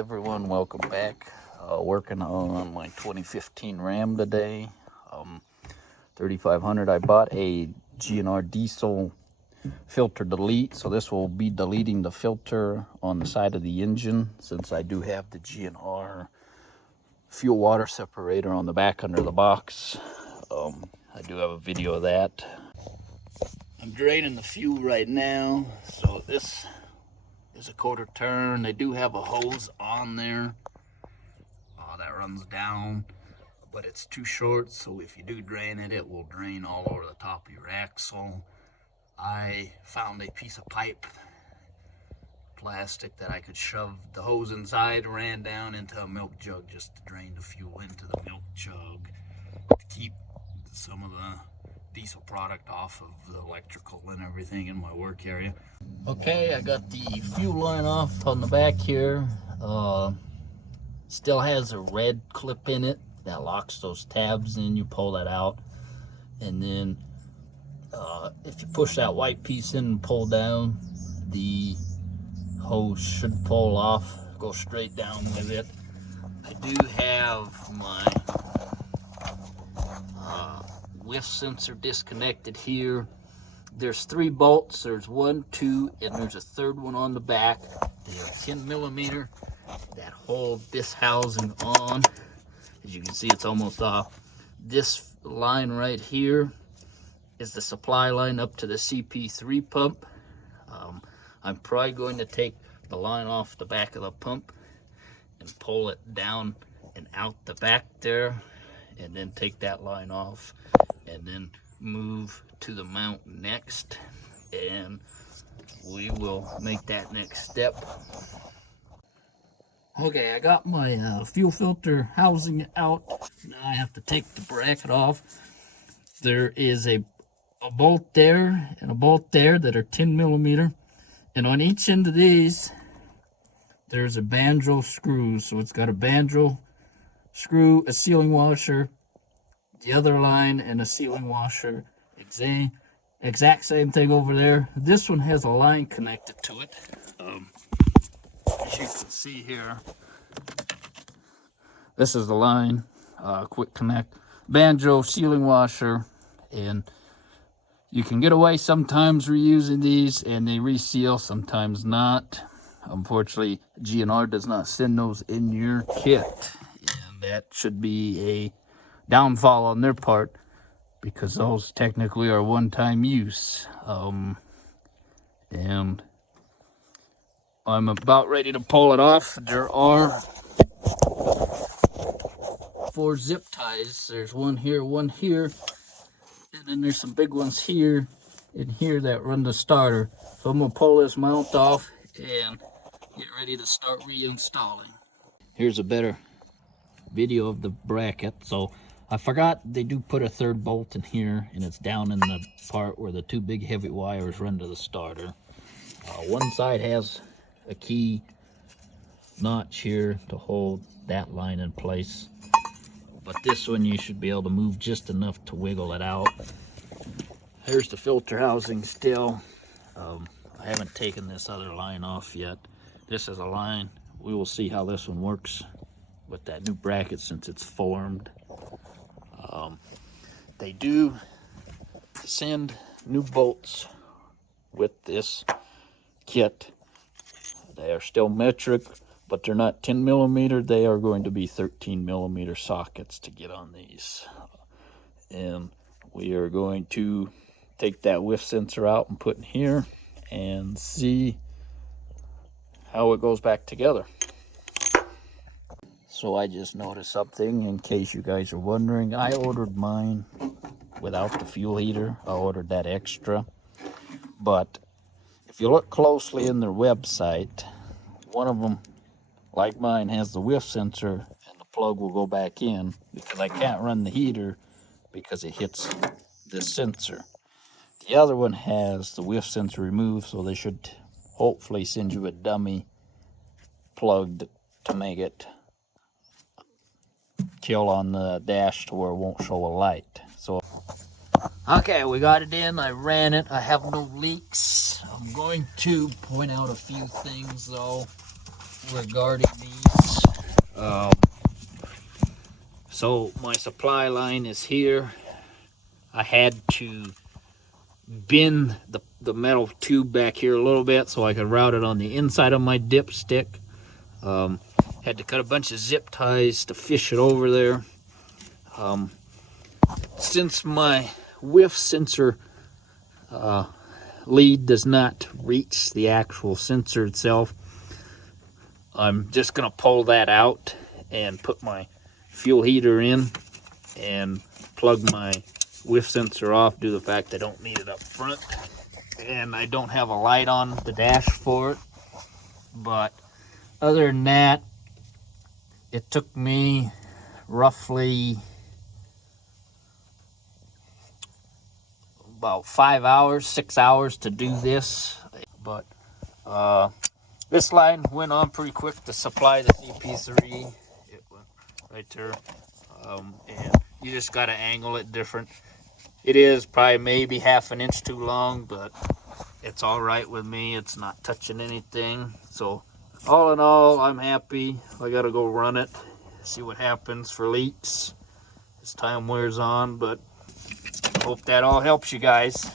everyone, welcome back. Working on my 2015 Ram today. 3500. I bought a GNR diesel filter delete, so this will be deleting the filter on the side of the engine, since I do have the GNR fuel water separator on the back under the box. I do have a video of that. I'm draining the fuel right now, so this is a quarter turn. They do have a hose on there that runs down, but it's too short, so if you do drain it, it will drain all over the top of your axle. I found a piece of pipe, plastic, that I could shove the hose inside, ran down into a milk jug just to drain the fuel into the milk jug to keep some of the diesel product off of the electrical and everything in my work area. Okay, I got the fuel line off on the back here. Still has a red clip in it that locks those tabs in. You pull that out, and then if you push that white piece in and pull down, the hose should pull off, go straight down with it. I do have my whiff sensor disconnected here. There's 3 bolts. There's 1, 2, and there's a third one on the back. They are 10 millimeter that hold this housing on. As you can see, it's almost off. This line right here is the supply line up to the CP3 pump. I'm probably going to take the line off the back of the pump and pull it down and out the back there, and then take that line off, and then move to the mount next, and we will make that next step. Okay, I got my fuel filter housing out. Now I have to take the bracket off. There is a bolt there and a bolt there that are 10 millimeter, and on each end of these there's a banjo screw. So it's got a banjo screw, a sealing washer, the other line, and a sealing washer. Exact same thing over there. This one has a line connected to it. As you can see here, this is the line, quick connect, banjo, sealing washer, and you can get away sometimes reusing these, and they reseal, sometimes not. Unfortunately, GNR does not send those in your kit, and that should be a downfall on their part, because those technically are one-time use. And I'm about ready to pull it off. There are 4 zip ties. There's one here, and then there's some big ones here and here that run the starter. So I'm gonna pull this mount off and get ready to start reinstalling. Here's a better video of the bracket. So I forgot they do put a 3rd bolt in here, and it's down in the part where the 2 big heavy wires run to the starter. One side has a key notch here to hold that line in place, but this one you should be able to move just enough to wiggle it out. Here's the filter housing still. I haven't taken this other line off yet. This is a line. We will see how this one works with that new bracket since it's formed. They do send new bolts with this kit. They are still metric, but they're not 10 millimeter. They are going to be 13 millimeter sockets to get on these. And we are going to take that whiff sensor out and put in here and see how it goes back together. So I just noticed something, in case you guys are wondering. I ordered mine without the fuel heater. I ordered that extra. But if you look closely in their website, one of them, like mine, has the whiff sensor, and the plug will go back in, because I can't run the heater because it hits this sensor. The other one has the whiff sensor removed, so they should hopefully send you a dummy plug to make it kill on the dash to where it won't show a light. So okay, we got it in. I ran it. I have no leaks. I'm going to point out a few things though regarding these. So my supply line is here. I had to bend the metal tube back here a little bit so I could route it on the inside of my dipstick. Had to cut a bunch of zip ties to fish it over there. Since my whiff sensor lead does not reach the actual sensor itself, I'm just going to pull that out and put my fuel heater in and plug my whiff sensor off due to the fact I don't need it up front. And I don't have a light on the dash for it. But other than that, it took me roughly about 5 hours, 6 hours to do this. But this line went on pretty quick to supply the CP3. It went right there. And you just got to angle it different. It is probably maybe half an inch too long, but it's all right with me. It's not touching anything. So all in all, I'm happy. I got to go run it, see what happens for leaks as time wears on. But hope that all helps you guys.